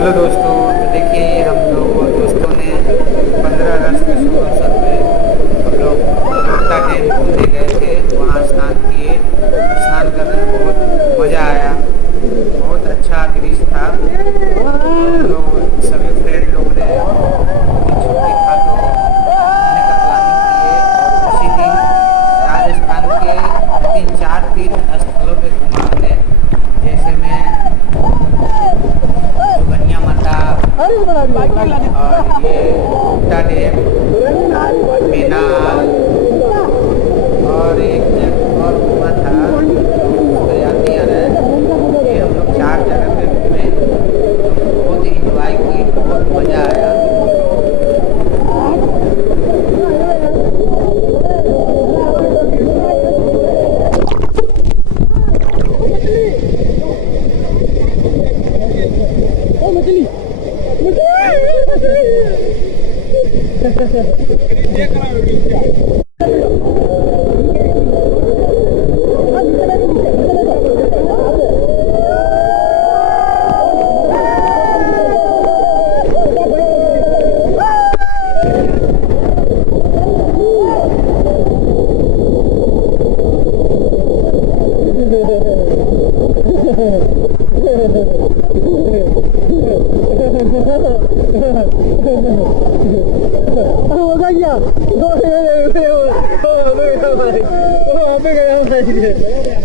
Hello दोस्तों, तो देखिए हम लोग दोस्तों ने 15 अगस्त के शुभ अवसर पे हम लोग गुप्ता डैम घूमने गए थे। वहाँ स्नान किए। स्नान करने में बहुत मज़ा आया। बहुत अच्छा दृश्य था। हम लोग सभी फ्रेंड लोग ने एक छुट्टी था तो घूमने का प्लानिंग किए और उसी दिन राजस्थान के 3-4 तीर्थ स्थलों पे घूमा हमने। जैसे मैं सुकन्या माता और ये गुप्ता डैम, मेनाल और एक जगह और घूमा था, उसको याद नहीं आ रहा है। ये हम लोग 4 जगह पे घूमे। बहुत इंजॉय की, बहुत मज़ा आया।我看一下，我被给他买，我被给他买。